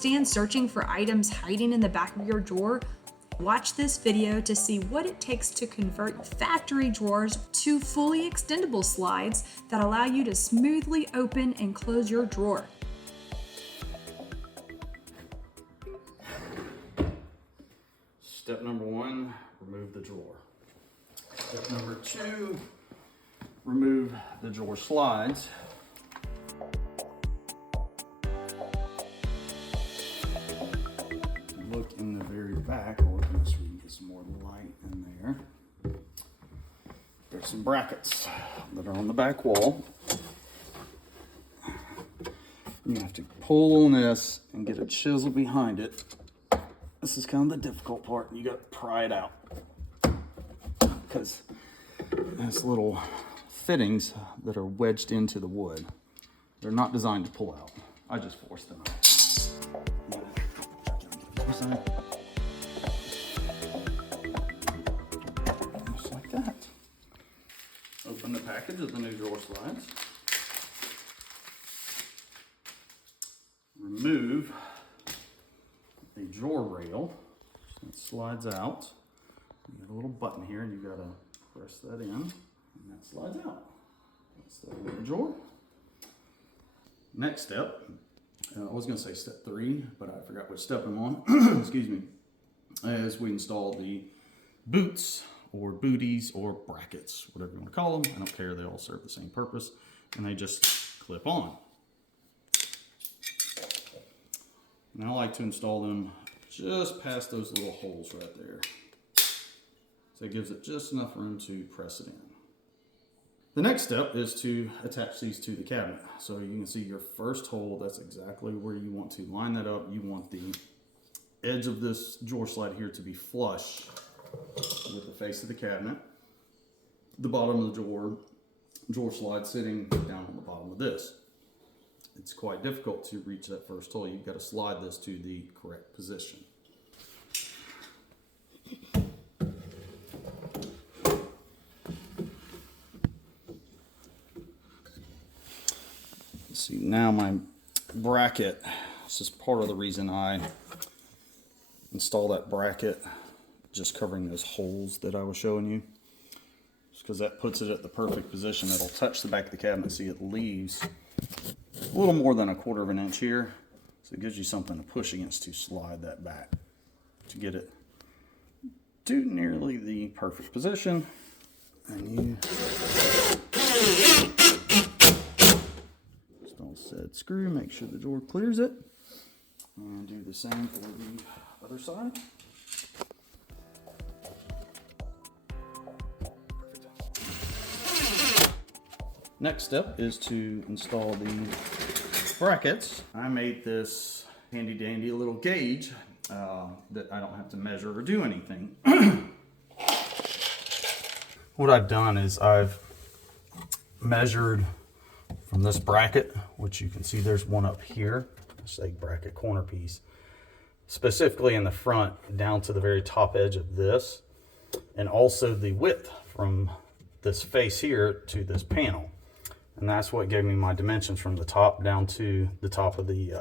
stand searching for items hiding in the back of your drawer? Watch this video to see what it takes to convert factory drawers to fully extendable slides that allow you to smoothly open and close your drawer. Step number 1, remove the drawer. Step number 2, remove the drawer slides. Look in the very back, or so we can get some more light in there. There's some brackets that are on the back wall. You have to pull on this and get a chisel behind it. This is kind of the difficult part. You got to pry it out because there's little fittings that are wedged into the wood. They're not designed to pull out. I just forced them out. Just like that. Open the package of the new drawer slides. Remove the drawer rail. So it slides out. You got a little button here and you gotta press that in and that slides out. That's the drawer. Next step, I was gonna say step 3, but I forgot which step I'm on. Excuse me. As we install the boots or booties or brackets, whatever you want to call them. I don't care, they all serve the same purpose, and they just clip on. And I like to install them just past those little holes right there. So it gives it just enough room to press it in. The next step is to attach these to the cabinet. So you can see your first hole, that's exactly where you want to line that up. You want the edge of this drawer slide here to be flush with the face of the cabinet. The bottom of the drawer slide sitting down on the bottom of this. It's quite difficult to reach that first hole. You've got to slide this to the correct position. See, now my bracket, this is part of the reason I install that bracket just covering those holes that I was showing you, just because that puts it at the perfect position. It'll touch the back of the cabinet. See, it leaves a little more than 1/4 of an inch here, so it gives you something to push against to slide that back to get it to nearly the perfect position. And you install said screw, make sure the drawer clears it, and do the same for the other side. Next step is to install the brackets. I made this handy dandy little gauge that I don't have to measure or do anything. What I've done is I've measured from this bracket, which you can see there's one up here, this egg bracket corner piece, specifically in the front down to the very top edge of this, and also the width from this face here to this panel. And that's what gave me my dimensions from the top down to the top of the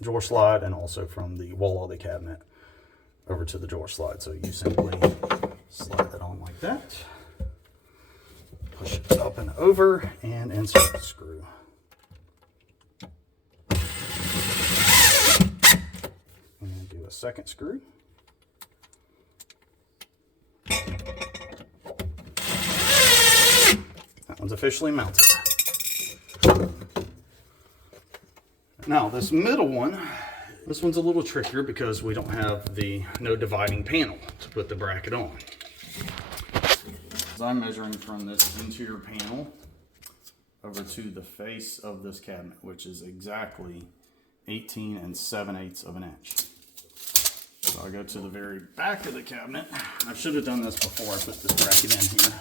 drawer slide, and also from the wall of the cabinet over to the drawer slide. So you simply slide that on like that, push it up and over, and insert the screw. And do a second screw. That one's officially mounted. Now this middle one, this one's a little trickier because we don't have the no dividing panel to put the bracket on. As I'm measuring from this interior panel over to the face of this cabinet, which is exactly 18 7/8 of an inch. So I go to the very back of the cabinet. I should have done this before I put this bracket in here.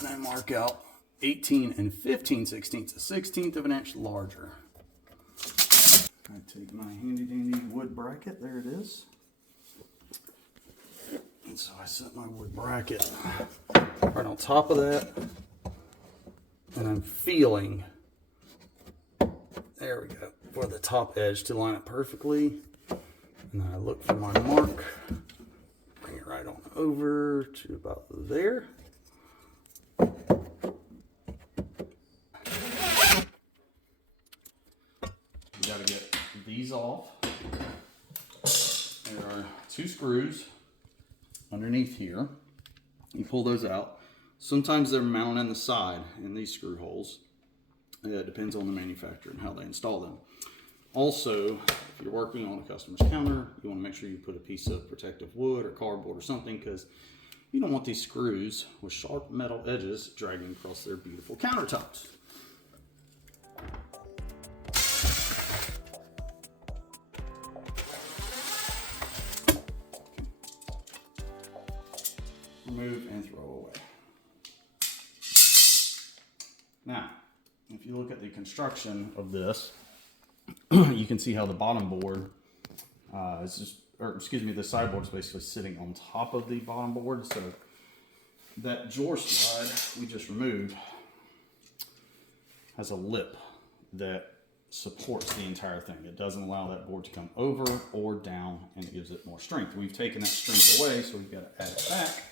And I mark out 18 15/16, a 1/16 of an inch larger. I take my handy dandy wood bracket, there it is. And so I set my wood bracket right on top of that. And I'm feeling, there we go, for the top edge to line up perfectly. And then I look for my mark, bring it right on over to about there. You gotta get these off. There are 2 screws underneath here. You pull those out. Sometimes they're mounted on the side in these screw holes. It depends on the manufacturer and how they install them. Also, if you're working on a customer's counter, you want to make sure you put a piece of protective wood or cardboard or something, because you don't want these screws with sharp metal edges dragging across their beautiful countertops. Remove and throw away. Now, if you look at the construction of this, you can see how the bottom board is just, or excuse me, the sideboard is basically sitting on top of the bottom board. So that drawer slide we just removed has a lip that supports the entire thing. It doesn't allow that board to come over or down, and it gives it more strength. We've taken that strength away, so we've got to add it back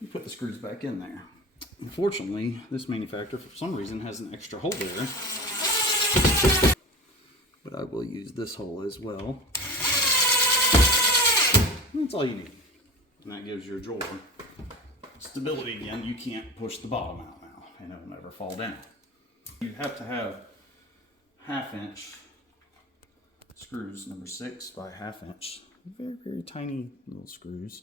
and put the screws back in there. Unfortunately, this manufacturer, for some reason, has an extra hole there. But I will use this hole as well. And that's all you need. And that gives your drawer stability again. You can't push the bottom out now, and it'll never fall down. You have to have 1/2 inch screws, number 6 by 1/2 inch. Very, very tiny little screws.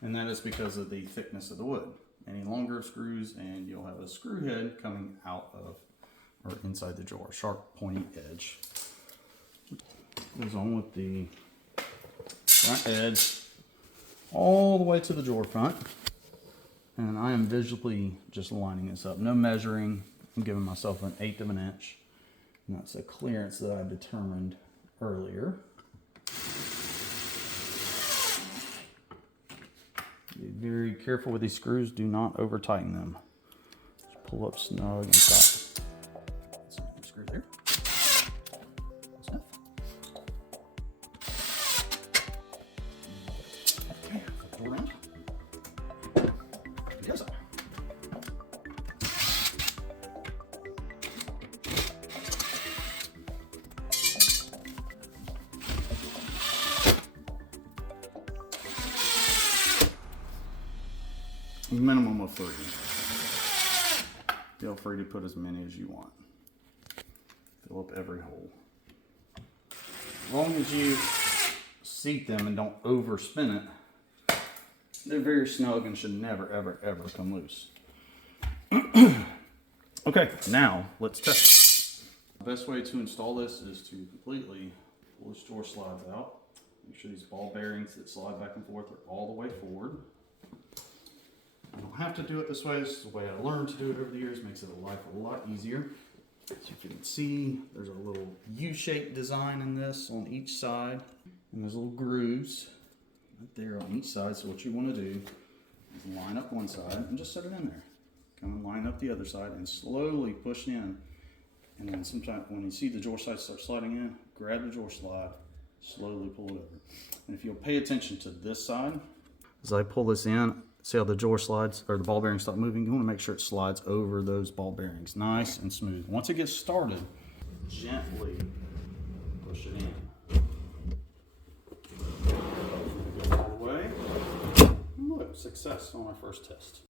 And that is because of the thickness of the wood. Any longer screws and you'll have a screw head coming out of or inside the drawer, sharp pointy edge. Goes on with the front edge all the way to the drawer front. And I am visually just lining this up. No measuring. I'm giving myself 1/8 of an inch. And that's a clearance that I determined earlier. Be very careful with these screws. Do not over tighten them. Just pull up snug and tight. Screw there. Okay, flip it around. Yes. Minimum of 30. Feel free to put as many as you want. Fill up every hole. As long as you seat them and don't overspin it, they're very snug and should never, ever, ever come loose. Okay, now let's test it. The best way to install this is to completely pull this drawer slides out. Make sure these ball bearings that slide back and forth are all the way forward. I don't have to do it this way. This is the way I learned to do it over the years. Makes it a lot easier. So if you can see, there's a little U-shaped design in this on each side. And there's little grooves right there on each side. So what you want to do is line up one side and just set it in there. Come and line up the other side and slowly push in. And then sometimes when you see the drawer side start sliding in, grab the drawer slide, slowly pull it over. And if you'll pay attention to this side, as I pull this in, see how the drawer slides, or the ball bearings stop moving? You want to make sure it slides over those ball bearings. Nice and smooth. Once it gets started, gently push it in. Go all the way. And look, success on our first test.